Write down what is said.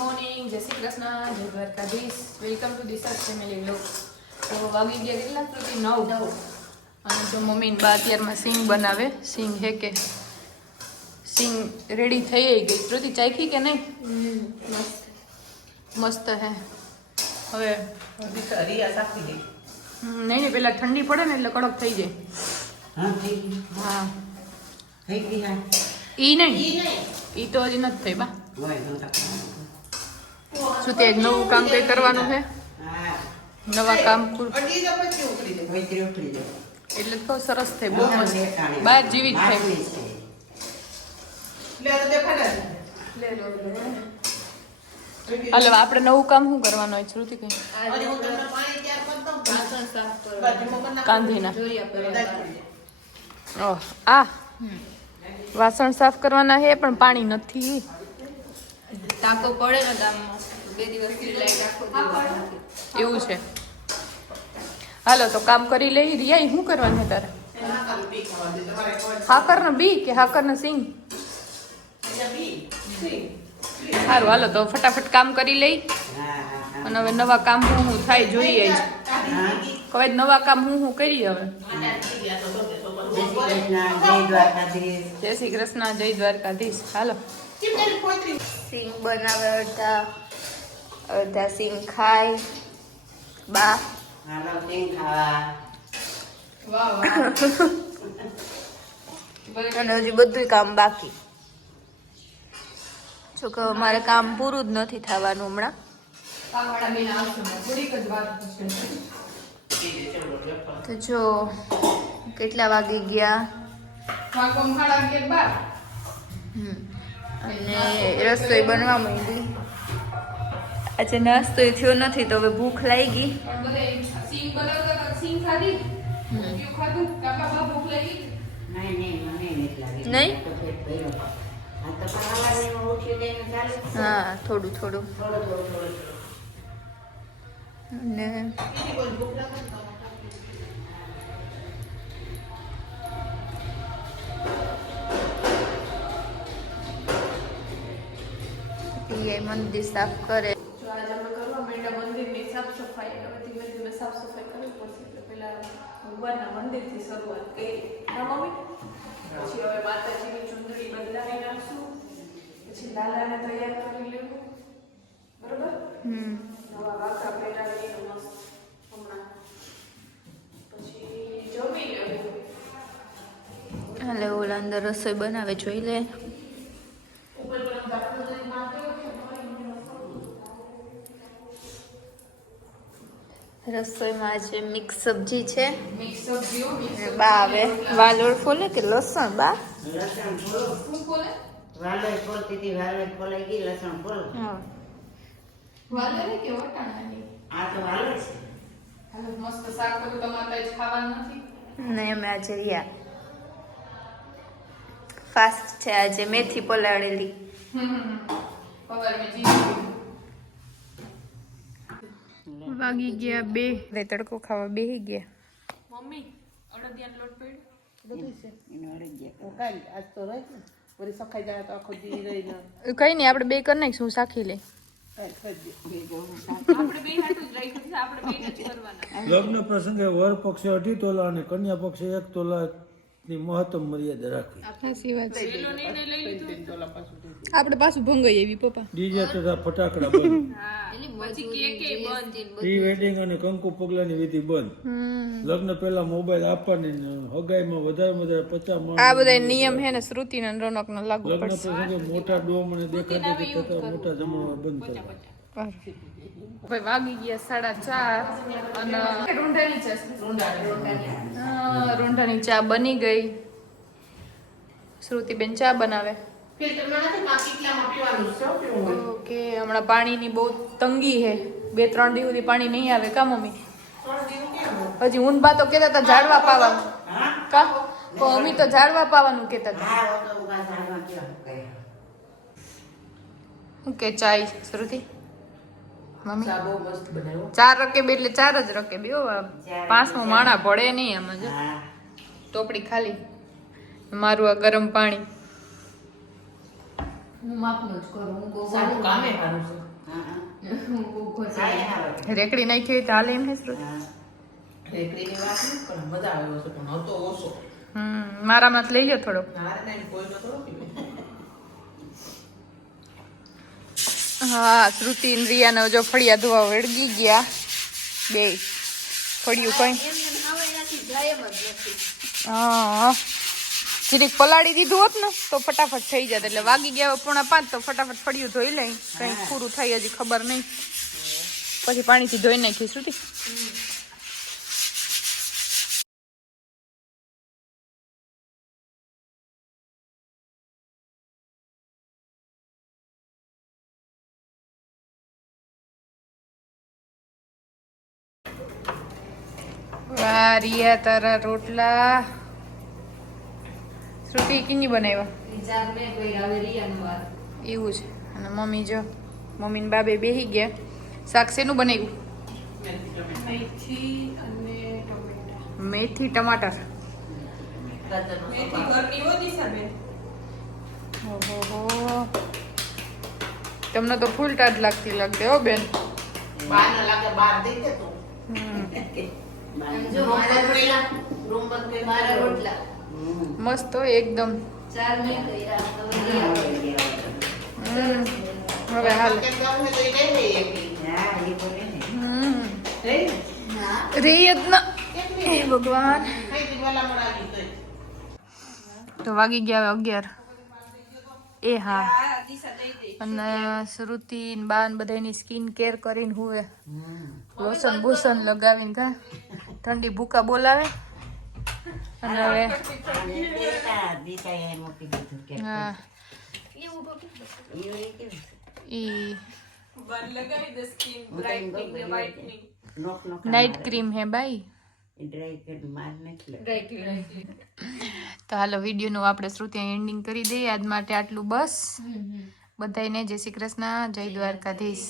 Morning, જય શ્રી કૃષ્ણ, જય Dwarkadhish. Welcome to Disha's family vlog. તો વાગી ગયા કેટલા પ્રતિ 9 અને જો મમ્મી બા અત્યારમાં સિંગ બનાવે. સિંગ હે કે સિંગ રેડી થઈ ગઈ. પ્રતિ ચાખી કે નહીં? મસ્ત હે. હવે નહીં પેલા ઠંડી પડે ને એટલે કડક થઈ જાય. હા ઈ નહીં, ઈ તો હજી નથી થઈ બા. શું તે નવું કામ કઈ કરવાનું છે? નવા કામ એટલે તો સરસ થાય, બહુ મસ્ત બહાર જીવી જ થાય. હાલો આપણે નવું કામ શું કરવાનું હોય શ્રુતિ? કઈ કાંધીના આ વાસણ સાફ કરવાના છે પણ પાણી નથી. ટાંકો પડે ને ગામમાં 2 દિવસથી લાઈટ આખો દિવસ એવું છે. હાલો તો કામ કરી લઈ. રિયા શું કરવાનું તારે? હાકર ને બી કે હાકર ને સિંગ? સારું હાલો તો ફટાફટ કામ કરી લઈ અને હવે નવા કામ હું થાય જોઈએ જ. હવે નવા કામ હું કરીએ હવે. જય શ્રી કૃષ્ણ, જય દ્વારકાધીશ. હાલો સિંગ બનાવે, અડધા સિંગ ખાય બા. અને હજી બધું કામ બાકી. જો કે અમારે કામ પૂરું જ નથી થવાનું હમણાં. તો જો કેટલા વાગી ગયા અને રસોઈ બનવા માંડી. આજે નાસ્તો થયો નથી તો હવે ભૂખ લાગી. નહીં હા થોડું થોડું. અને મંદિર સાફ કરે. આજે અમે કરવા માંડ્યા મંદિરની સાફ સફાઈ. હવે ધીમે ધીમે સાફ સફાઈ કરવી પડશે એટલે પેલા ભગવાનના મંદિરથી શરૂઆત કરી. હા મમ્મી? પછી હવે માતાજીની ચુંદડી બદલાવી નાખશું. પછી લાલાને તૈયાર કરી લેવું. બરોબર? નવા વાઘા પહેરાવી મસ્ત હમણાં. પછી જમી લેવું. હાલે ઓલા અંદર રસોઈ બનાવે જોઈ લે. રસોઈમાં આજે મિક્સ સબ્જી છે. મિક્સ સબ્જીઓ બા આવે વાલોળ ફોલે કે લસણ? બા લસણ ફોલો. શું બોલે? વાલોળ ફોલતી હતી, વાલોળ ફોલાઈ ગઈ, લસણ ફોલો. હા વાલે કે વટાણાની? આ તો વાલોળ છે. હાલો મસ્ત શાક કરું. તમારે જ ખાવાનું નથી? નહીં અમે આજે રહ્યા ફાસ્ટ છે. આજે મેથી પલાળેલી. ખબર મેં જીતી. વાગી ગયા 2. તડકો ખાવા બેહી ગયા. મમ્મી અડદિયાનો લોટ પડ્યો કઈ નહીં આપણે 2 કરી નાખીશું. હું સાખી લઈ. લગ્ન પ્રસંગે વર પક્ષે 2.5 તોલા અને કન્યા પક્ષે 1 તોલા ની મહત્તમ મર્યાદા રાખી. સાચી વાત છે. આપણે પાછું ભંગાઈ એવી પપ્પા. ડીજે તથા ફટાકડા બંધ. પ્રી વેડિંગ અને કંકુ પગલાની વિધિ બંધ. લગ્ન પહેલા મોબાઈલ આપવાની ને હગાઈમાં વધારે 50 માણસ. આ બધા નિયમ હે ને શ્રુતિ ને રોનક ને લાગુ લગ્ન પડશે. પ્રસંગે મોટા ડોમ અને દેખાદેખી થતા મોટા જમણવાર બંધ કરવા. ભાઈ વાગી ગયા 4:30 અને રૂંઢાની ચા. રૂંઢાની ચા બની ગઈ. શ્રુતિબેન ચા બનાવે. ઓકે હમણાં પાણીની બહુ તંગી હે. 2-3 દિવસ સુધી પાણી નહીં આવે કા મમ્મી? હજી ઊંધા તો કેતા હતા ઝાડવા પાવાનું કા? મમ્મી તો ઝાડવા પાવાનું કેતા હતા. ઓકે ચાય શ્રુતિ મમ્મી 4 રકેબી એટલે 4 જ રકેબી. 5મો માણા પડે નહીં આમાં. જો ટોપડી ખાલી. મારું આ ગરમ પાણી હું માપનું જ કરું. હું બહુ સારું કામે સારું છે. કાંઈ આવે. રેકડી નાખી હોય તો હાલે એમ હે શ્રુતિ? હા. રેકડીની વાત નહીં, પણ મજા આવ્યો છે, પણ હતો ઓછો. મારામાં લઈ લો થોડો. નારે નાઈને કોઈનો થોડો પીવે. હા શ્રુતિ ને રિયાને જો ફળિયા ધોવા વળગી ગયા બે. ફળિયું કઈ હવે એનાથી જાય એમ જ નથી. હા જીરીક પલાળી દીધું હોત ને તો ફટાફટ થઈ જાત. એટલે વાગી ગયા 4:45 તો ફટાફટ ફળિયું ધોઈ લઈ. કઈ પૂરું થાય હજી ખબર નહીં. પછી પાણીથી ધોઈ નાખી શ્રુતિ. વાહ રિયા તારા રોટલા. શ્રુતિ કીની બનાવ્યા? બીજા મેં કોઈ આવે રિયાનું વાત. એવું છે. અને મમ્મી જો મમ્મી ને બાબે બેહી ગયા. શાક શેનું બનાવ્યું? મેથી અને ટમેટા. મેથી ટમાટર. ગાજરનો મેથી સંભાર. ઘરની હો દિશાબેન. ઓહો તમને તો ફૂલ ટાઢ લાગતી હો બેન. બહારને લાગે બહાર દઈ દે તું. જો મારા રોટલા. મારા રોટલા. મસ્ત હો એકદમ. 4 મેં કર્યા. હવે રિયા. હવે હાલ. કેમ ગાવું છે તો એ લઈ લઈએ એકલી. હા, એ બોલે ને. લઈ લે. હા. રેયત ના હે ભગવાન. ખાઈ પી વેલામાં આવી તોય. તો વાગી ગયા હવે 11. એ હા. આ દિશા દઈ દે. અને શ્રુતિ ને બાન બધાની સ્કિન કેર કરીને હુવે. લોશન બોશન લગાવીને કા ઠંડી ભૂકા બોલાવે. અને હવે અને દિશાએ મૂકી દીધું કે હા એવું બપોર. એ કેવું? ઈ બન લગાવી દે સ્કિન બ્રાઇટનિંગ ને વ્હાઇટનિંગ. નોક નોક નાઇટ ક્રીમ હે બાઈ. ડ્રાય કરી માર નથી લે. તો હાલો વિડીયોનું આપણે શ્રુતિ એન્ડિંગ કરી દઈએ. આજ માટે આટલું બસ. બધાને જય શ્રી કૃષ્ણ, જય દ્વારકાધીશ.